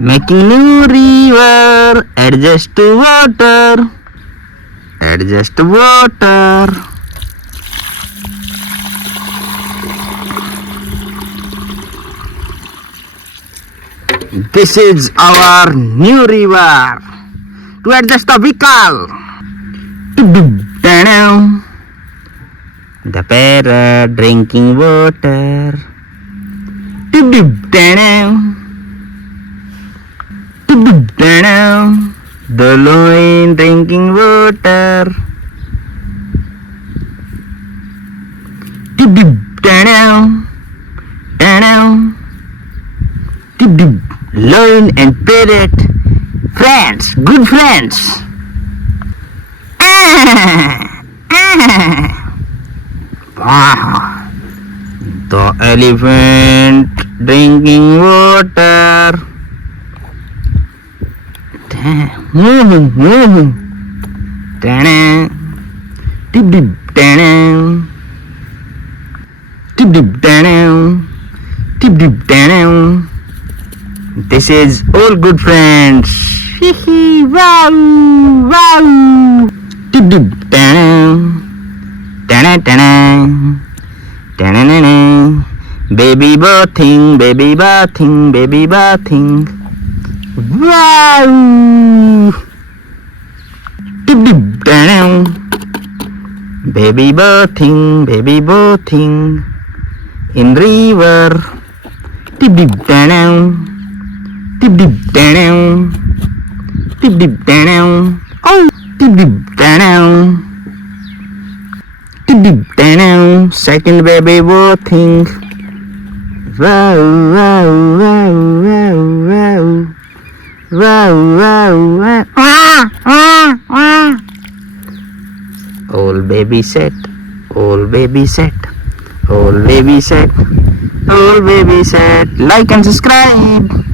Making new river, adjust to water, adjust to water. This is our new river to adjust the vehicle. The parrot drinking water. The loin drinking water. Loin and parrot, friends, good friends. Wow. The elephant drinking water. Moving. This is all good friends. Wow. Baby bathing. Wow. Baby bathing in river. Second baby bathing. Wow. All baby set. Like and subscribe.